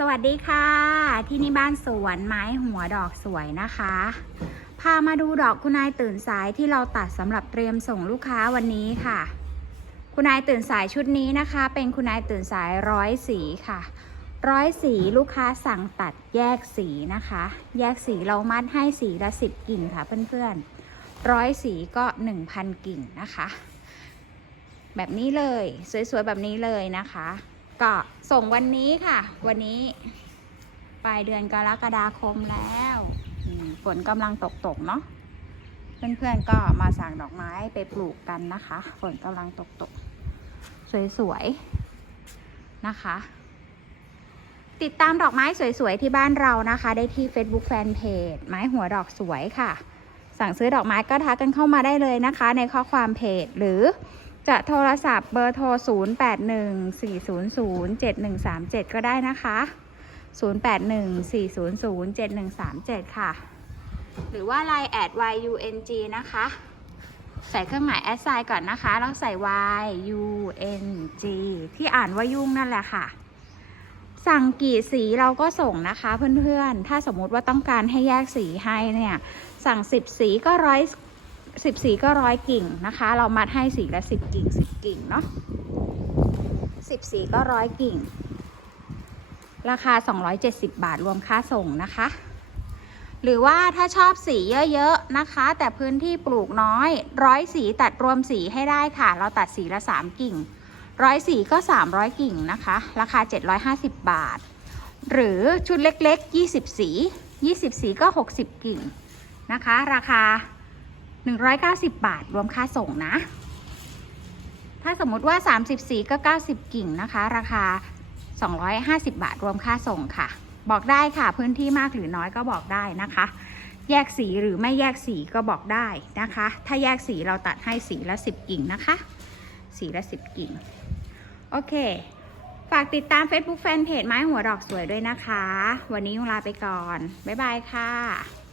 สวัสดีค่ะ ที่นี่บ้านสวนไม้หัวดอกสวยนะคะ พามาดูดอกคุณนายตื่นสายที่เราตัดสำหรับเตรียมส่งลูกค้าวันนี้ค่ะ คุณนายตื่นสายชุดนี้นะคะ เป็นคุณนายตื่นสายร้อยสีค่ะ ร้อยสีลูกค้าสั่งตัดแยกสีนะคะ แยกสีเรามัดให้สีละสิบกิ่งค่ะเพื่อนๆร้อยสีก็หนึ่งพันกิ่งนะคะ แบบนี้เลยสวยๆแบบนี้เลยนะคะ ก็ส่งวันนี้ค่ะ วันนี้ปลายเดือนกรกฎาคมแล้วฝนกำลังตกตกเนาะเพื่อนๆก็มาสั่งดอกไม้ไปปลูกกันนะคะ ฝนกำลังตกตกสวยๆนะคะ ติดตามดอกไม้สวยๆที่บ้านเรานะคะ ได้ที่ Facebook Fanpage ไม้หัวดอกสวยค่ะ สั่งซื้อดอกไม้ก็ทักกันเข้ามาได้เลยนะคะ ในข้อความเพจหรือ จะโทรศัพท์เบอร์โทร 0814007137 ก็ได้นะคะ 0814007137 ค่ะ หรือว่า Line แอด YUNG นะคะ ใส่เครื่องหมายแอดไซน์ก่อนนะคะ แล้วใส่ YUNG ที่อ่านว่ายุ่งนั่นแหละค่ะ สั่งกี่สีเราก็ส่งนะคะเพื่อนๆ ถ้าสมมุติว่าต้องการให้แยกสีให้เนี่ย สั่ง 10 สีก็ร้อย สิบสีก็ร้อยกิ่งนะคะ เรามัดให้สีละสิบกิ่งสิบกิ่งเนาะสิบสีก็ร้อยกิ่ง ราคา 270 บาทรวมค่าส่งนะคะ หรือว่าถ้าชอบสีเยอะๆนะคะ แต่พื้นที่ปลูกน้อย ร้อยสีตัดรวมสีให้ได้ค่ะ เราตัดสีละ 3 กิ่ง ร้อยสีก็ 300 กิ่งนะคะ ราคา 750 บาท หรือชุดเล็กๆ 20 สี 20 สีก็ 60 กิ่งนะคะ ราคา 190 บาท รวมค่าส่งนะ ถ้าสมมุติว่า 30สีก็ 90 กิ่งนะคะ ราคา 250 บาท รวมค่าส่งค่ะ บอกได้ค่ะ พื้นที่มากหรือน้อยก็บอกได้นะคะ แยกสีหรือไม่แยกสีก็บอกได้นะคะ ถ้าแยกสีเราตัดให้สีละ 10 กิ่งนะคะ สีละ 10 กิ่ง โอเคฝากติดตาม Facebook Fanpage ไม้หัวดอกสวยด้วยนะคะ วันนี้ยุงลาไปก่อน บ๊ายบายค่ะ